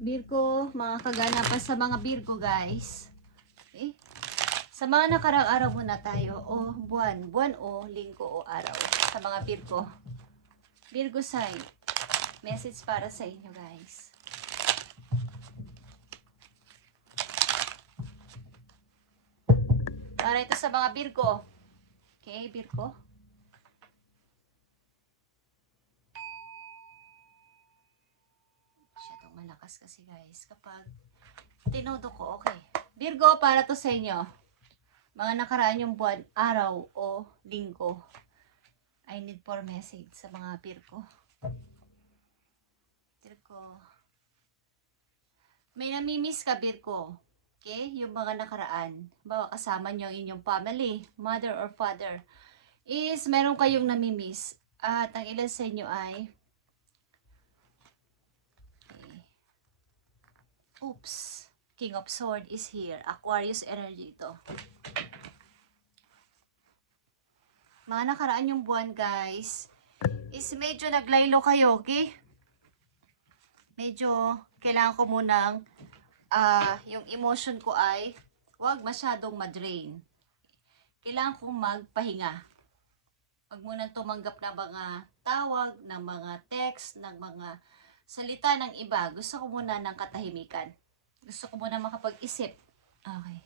Virgo, mga kaganapan sa mga Virgo guys. Okay? Sa mga nakarang araw muna tayo, o buwan o linggo o araw sa mga Virgo. Virgo sign, message para sa inyo guys. Para ito sa mga Virgo. Okay, Virgo. Masyadong malakas kasi guys kapag tinodo ko. Okay. Virgo, para to sa inyo. Mga nakaraan yung buwan, araw o linggo. I need for message sa mga Virgo. Virgo. May namimiss ka, Virgo. Okay? Yung mga nakaraan. Bawa kasama nyo ang inyong family, mother or father. Is meron kayong namimiss. At ang ilan sa inyo ay okay. Oops. King of Swords is here. Aquarius energy ito. Mga nakaraan yung buwan guys is medyo naglaylo kayo, okay? Medyo kailangan ko munang yung emotion ko ay huwag masyadong madrain. Kailangan kong magpahinga. Huwag munang tumanggap ng mga tawag, ng mga text, ng mga salita ng iba. Gusto ko muna ng katahimikan. Gusto ko muna makapag-isip. Okay.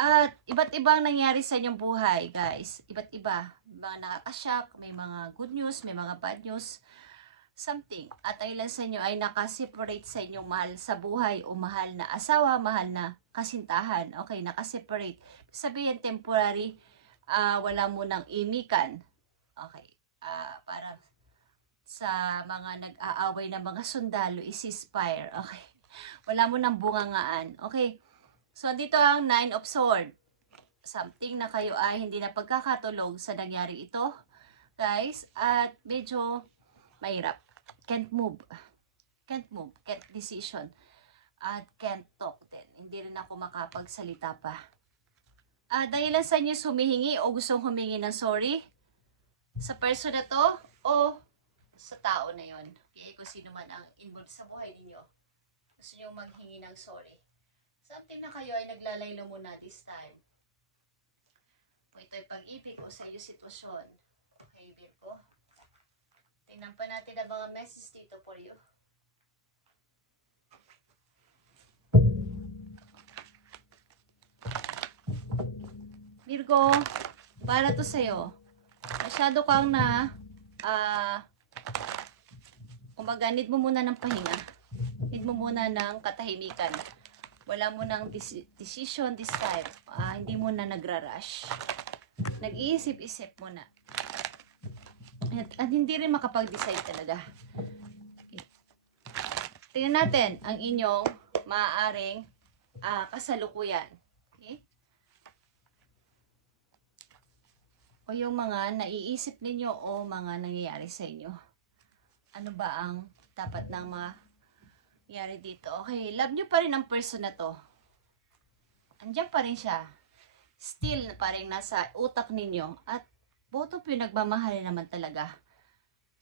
At iba't ibang nangyari sa inyong buhay, guys. Iba't iba. Mga nakakashock, may mga good news, may mga bad news. Something. At ang ilan sa inyo ay nakaseparate sa inyong mahal sa buhay o mahal na asawa, mahal na kasintahan. Okay, nakaseparate. Sabihin, temporary, wala mo nang imikan. Okay. Para sa mga nag-aaway na mga sundalo, ceasefire. Okay. Wala mo nang bungangaan. Okay. So, dito ang Nine of Swords. Something na kayo ay hindi na pagkakatulog sa nangyari ito, guys. At medyo mahirap. Can't move. Can't move. Can't decision. At can't talk din. Hindi rin ako makapagsalita pa. Dahilan sa inyo sumihingi o gustong humingi ng sorry sa person na to o sa tao na yon. Okay? Kung sino man ang involved sa buhay ninyo. Gusto nyo maghingi ng sorry. Something na kayo ay naglalaylo muna this time. Kung ito'y pag-ibig o sa iyo sitwasyon. Okay, Virgo. Tingnan pa natin ang mga message dito for you. Virgo, para to sa'yo. Masyado kang na kumbaga, need mo muna ng pahinga. Need mo muna ng katahimikan. Wala mo ng decision this time. Hindi mo na nagra-rush. Nag-iisip-isip mo na. At hindi rin makapag-decide talaga. Okay. Tingnan natin ang inyong maaaring kasalukuyan. Okay? O yung mga naiisip ninyo o mga nangyayari sa inyo. Ano ba ang dapat nang mangyari dito? Okay, love nyo pa rin ang person na to. Andiyan pa rin siya. Still pa rin nasa utak ninyo. At both of you nagmamahal naman talaga.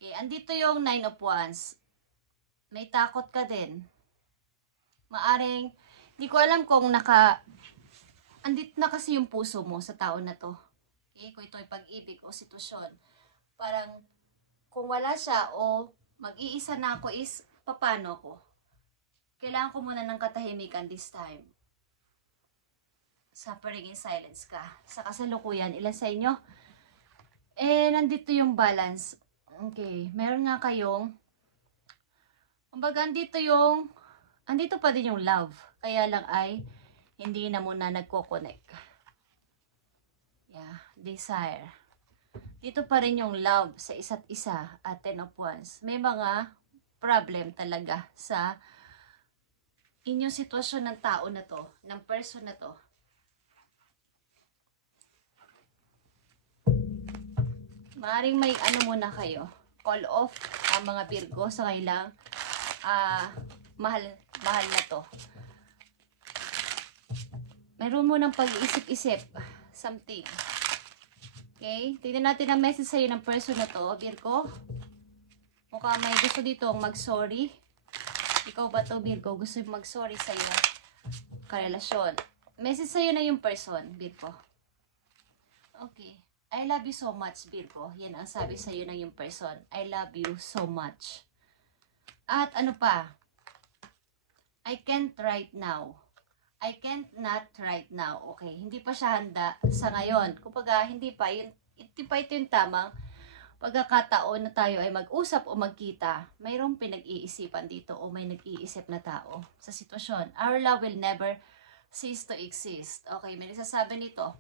Okay, andito yung Nine of Wands. May takot ka din. Maaring, hindi ko alam kung andito na kasi yung puso mo sa tao na to. Okay, kung ito ay pag-ibig o sitwasyon. Parang, kung wala siya o mag-iisa na ako is, paano ko? Kailangan ko muna ng katahimikan this time. Suffering in silence ka. Sa kasalukuyan, ilan sa inyo? Nandito yung balance. Okay, meron nga kayong, kumbaga, andito pa din yung love. Kaya lang ay, hindi na muna nagko-connect. Yeah, desire. Dito pa rin yung love sa isa't isa at Ten of Wands. May mga problem talaga sa inyong sitwasyon ng tao na to, ng person na to. Maaring may muna kayo. Call off ang mga Virgo sa kailang mahal na to. Meron mo ng pag-iisip-isip. Something. Okay? Tignan natin ang message sa'yo ng person na to, Virgo. Mukhang may gusto dito mag-sorry. Ikaw ba to, Virgo? Gusto yung mag-sorry sa'yo? Karelasyon. Message sa'yo na yung person, Virgo. Okay. I love you so much, Virgo. Yan ang sabi sa'yo ng yung person. I love you so much. At ano pa? I can't right now. I can't not right now. Okay. Hindi pa siya handa sa ngayon. Kumbaga, hindi pa ito yung tamang pagkakataon na tayo ay mag-usap o magkita. Mayroong pinag-iisipan dito o may nag-iisip na tao sa sitwasyon. Our love will never cease to exist. Okay. May nagsasabi nito.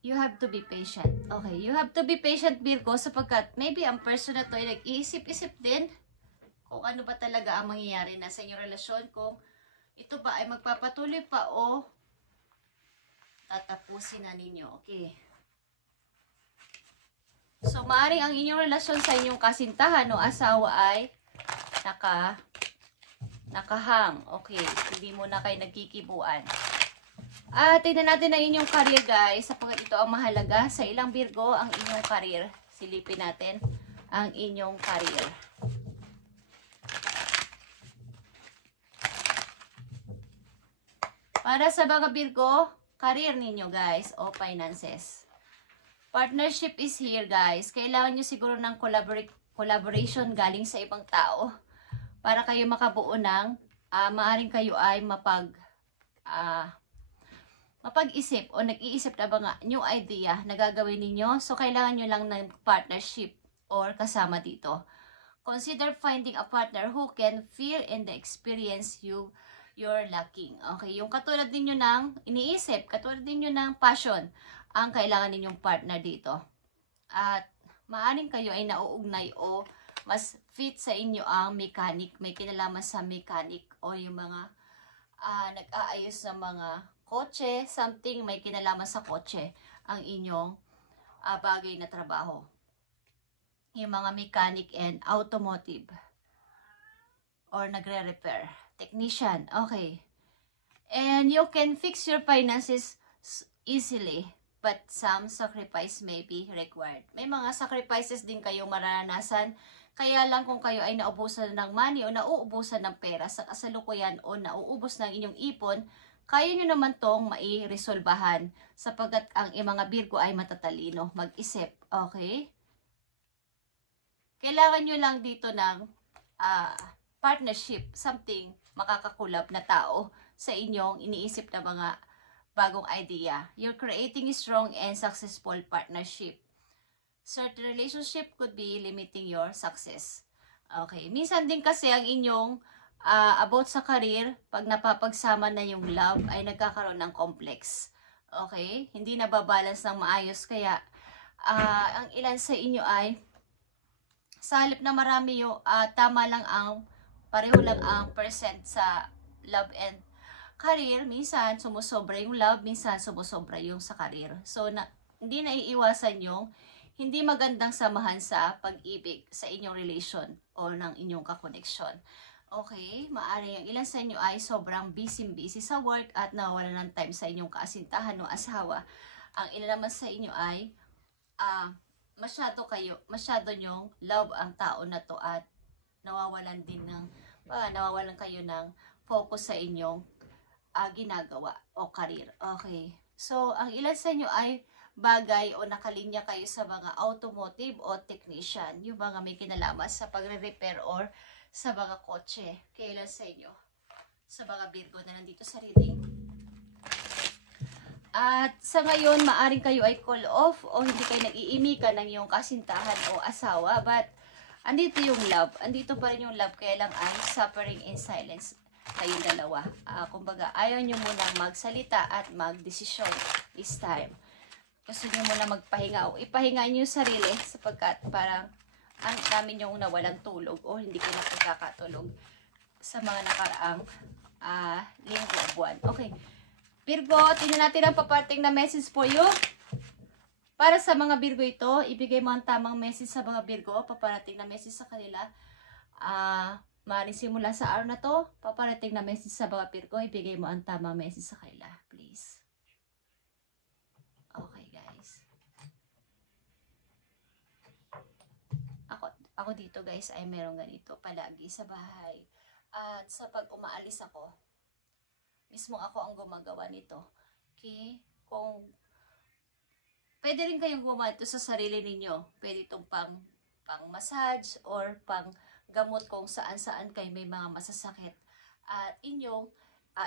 You have to be patient. Okay. You have to be patient, Virgo, sapagkat maybe ang person na to ay nag-iisip-isip din kung ano ba talaga ang mangyayari na sa inyong relasyon, kung ito ba ay magpapatuloy pa o tatapusin na ninyo. Okay. So, maaaring ang inyong relasyon sa inyong kasintahan o asawa ay nakahang. Okay. Hindi mo na kayo nagkikibuan. At tignan natin ang inyong career, guys. Sapagkat ito ang mahalaga sa ilang Virgo, ang inyong career. Silipin natin ang inyong career. Para sa mga Virgo, career ninyo, guys, o finances. Partnership is here, guys. Kailangan nyo siguro ng collaboration galing sa ibang tao para kayo makabuo ng, maaring kayo ay mapag-isip o nag-iisip na mga new idea na gagawin ninyo. So, kailangan nyo lang ng partnership or kasama dito. Consider finding a partner who can feel and experience you're lacking. Okay, yung katulad ninyo ng iniisip, katulad ninyo ng passion, ang kailangan ninyong partner dito. At maaring kayo ay nauugnay o mas fit sa inyo ang mechanic, may kinalaman sa mechanic o yung mga nag-aayos ng mga kotse, something may kinalaman sa kotse ang inyong bagay na trabaho. Yung mga mechanic and automotive or nagre-repair. Technician, okay. And you can fix your finances easily, but some sacrifice may be required. May mga sacrifices din kayong maranasan, kaya lang kung kayo ay naubusan ng money o nauubusan ng pera sa kasalukuyan o nauubos ng inyong ipon, kaya nyo naman tong mairesolbahan sapagkat ang mga Virgo ay matatalino, mag-isip, okay? Kailangan nyo lang dito ng partnership, something makakakulab na tao sa inyong iniisip na mga bagong idea. You're creating a strong and successful partnership. Certain relationship could be limiting your success. Okay. Minsan din kasi ang inyong about sa career, pag napapagsama na yung love, ay nagkakaroon ng complex. Okay? Hindi nababalance ng maayos. Kaya, ang ilan sa inyo ay, sa halip na marami yung, tama lang ang, pareho lang ang percent sa love and career, minsan sumusobra yung love, minsan sumusobra yung sa career. So, hindi na iiwasan yung hindi magandang samahan sa pag-ibig sa inyong relation o ng inyong kakoneksyon. Okay, maaari ang ilan sa inyo ay sobrang busy sa work at nawawalan ng time sa inyong kaasintahan o asawa. Ang ilan naman sa inyo ay masyado nyong love ang tao na to at nawawalan kayo ng focus sa inyong ginagawa o career. Okay. So, ang ilan sa inyo ay bagay o nakalinya kayo sa mga automotive o technician, yung mga may kinalaman sa pagre-repair or sa mga kotse. Kailan sa inyo? Sa mga Virgo na nandito sa reading. At sa ngayon, maaring kayo ay call off o hindi kayo nag-iimikan ng iyong kasintahan o asawa. But, andito yung love. Andito pa rin yung love. Kaya lang ay suffering in silence kayong dalawa. Kumbaga, ayaw nyo munang magsalita at magdesisyon this time. Gusto nyo muna magpahinga o ipahinga nyo yung sarili sapagkat parang ang dami nyo nawalang tulog o hindi kayo nakakatulog sa mga nakaraang linggo o buwan. Okay. Virgo, tingnan natin ang paparting na message for you. Para sa mga Virgo ito, ibigay mo ang tamang message sa mga Virgo, paparating na message sa kanila. Maaaring simula sa araw na to, paparating na message sa mga Virgo, ibigay mo ang tamang message sa kanila, please. Okay, guys. Ako ako dito guys ay meron ganito palagi sa bahay. At sa pag umaalis ako, mismo ako ang gumagawa nito. Okay? Kung pwede rin kayong gumawa ito sa sarili ninyo. Pwede itong pang massage or pang gamot kung saan-saan kayo may mga masasakit. At inyong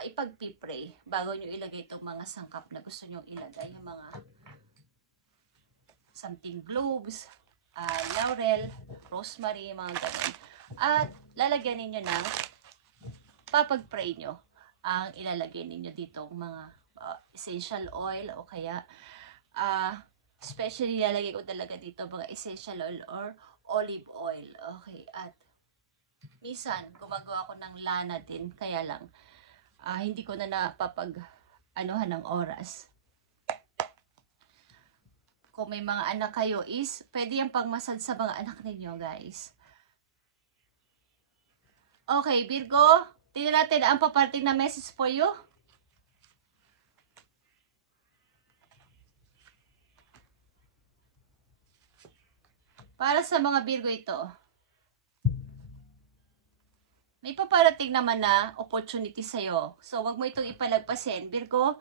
ipagpipray bago nyo ilagay itong mga sangkap na gusto nyo ilagay. Yung mga something globes, laurel, rosemary, mga ganun. At lalagyan ninyo ng papag-pray nyo ang ilalagay ninyo dito mga essential oil o kaya especially lalagay ko talaga dito mga essential oil or olive oil. Okay, at minsan gumagawa ko ng lana din, kaya lang hindi ko na napapag-anuhan ng oras. Kung may mga anak kayo is, pwede yung pangmasad sa mga anak ninyo, guys. Okay, Virgo, tingnan natin ang paparting na message for you. Para sa mga Virgo ito, may paparating naman na opportunity sa'yo. So, wag mo itong ipalagpasin. Virgo,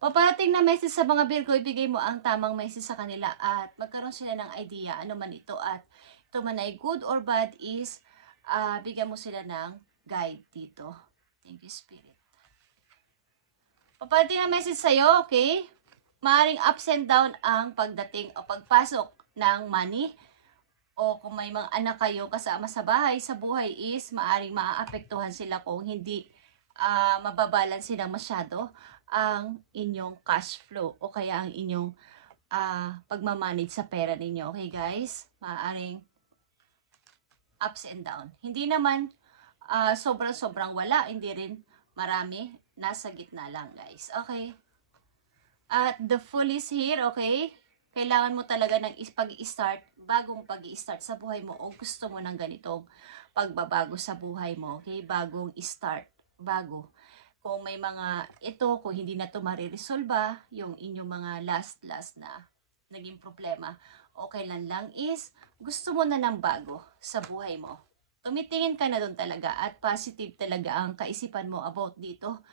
paparating na message sa mga Virgo, ibigay mo ang tamang message sa kanila at magkaroon sila ng idea ano man ito. At ito man ay good or bad is, bigyan mo sila ng guide dito. Thank you, Spirit. Paparating na message sa'yo, okay? Maaring ups and down ang pagdating o pagpasok ng money. O kung may mga anak kayo kasama sa bahay, sa buhay is maaring maaapektuhan sila kung hindi mababalance sila masyado ang inyong cash flow o kaya ang inyong pagmamanage sa pera ninyo. Okay guys? Maaring ups and down. Hindi naman sobrang wala, hindi rin marami, nasa gitna lang guys. Okay? At the Fool is here, okay? Kailangan mo talaga ng pag-i-start, bagong pag-i-start sa buhay mo o gusto mo ng ganitong pagbabago sa buhay mo, okay? Bagong start, bago. Kung may mga ito, kung hindi na ito mariresolba, yung inyong mga last na naging problema, okay lang is gusto mo na ng bago sa buhay mo. Tumitingin ka na doon talaga at positive talaga ang kaisipan mo about dito.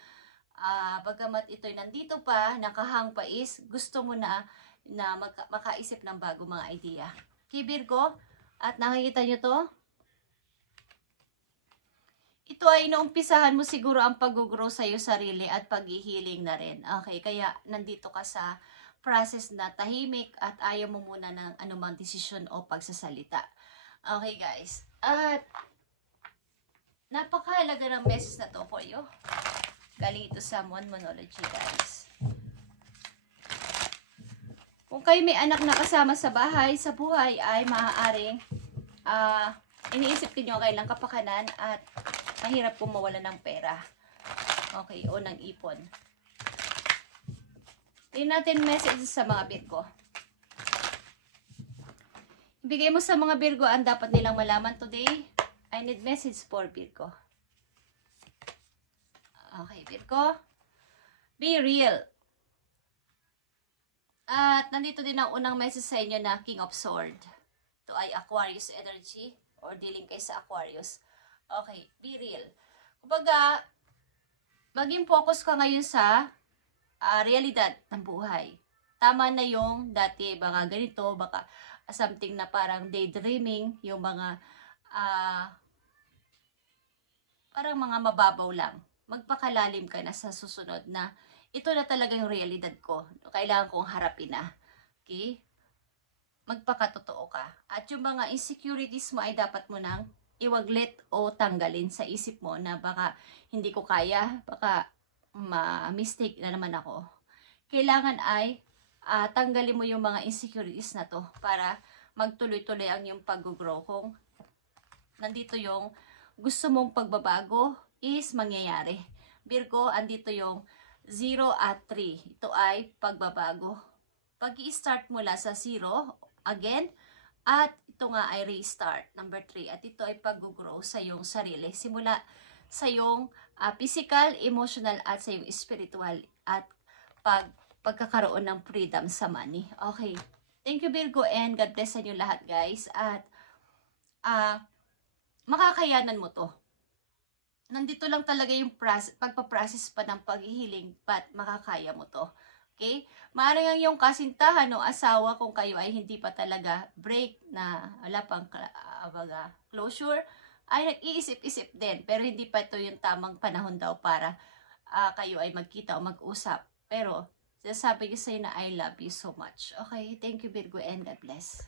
Bagamat ito'y nandito pa, nakahang pa is, gusto mo na makaisip ng bago mga idea. Okay, Virgo? At nakikita nyo to? Ito ay inuumpisahan mo siguro ang pag-grow sa iyo sarili at pag-healing na rin. Okay, kaya nandito ka sa process na tahimik at ayaw mo muna ng anumang desisyon o pagsasalita. Okay, guys. At napakahalaga ng message na to for you. Galing ito sa Monology, guys. Kung kayo may anak na kasama sa bahay, sa buhay, ay maaaring iniisip niyo kailang kapakanan at mahirap kung mawala ng pera. Okay, o ng ipon. Tingnan natin messages sa mga Virgo. Ibigay mo sa mga Virgo ang dapat nilang malaman today. I need message for Virgo. Okay, Virgo. Be real. At nandito din ang unang message sa inyo na King of Swords. Ito ay Aquarius energy or dealing kayo sa Aquarius. Okay, be real. Kumbaga, maging focus ka ngayon sa realidad ng buhay. Tama na yung dati, baka ganito, baka something na parang daydreaming, yung mga parang mga mababaw lang. Magpakalalim ka na sa susunod na ito na talaga yung realidad ko. Kailangan kong harapin na. Okay? Magpakatotoo ka. At yung mga insecurities mo ay dapat mo nang iwaglit o tanggalin sa isip mo na baka hindi ko kaya, baka ma-mistake na naman ako. Kailangan ay tanggalin mo yung mga insecurities na to para magtuloy-tuloy ang yung pag-grow. Kung nandito yung gusto mong pagbabago is mangyayari. Virgo, andito yung 0 at 3. Ito ay pagbabago. Pag-i-start mula sa 0, again, at ito nga ay restart, number 3. At ito ay pag-grow sa iyong sarili. Simula sa iyong physical, emotional, at sa iyong spiritual, at pagkakaroon ng freedom sa money. Okay. Thank you, Virgo, and God bless sa inyo lahat, guys. At makakayanan mo to. Nandito lang talaga yung pagpaprocess pa ng paghihiling, but makakaya mo to. Okay? Maaaring yung kasintahan o asawa kung kayo ay hindi pa talaga break na wala pang closure, ay nag-iisip-isip din. Pero hindi pa ito yung tamang panahon daw para kayo ay magkita o mag-usap. Pero, sasabi ko sa'yo na I love you so much. Okay? Thank you, Virgo, and God bless.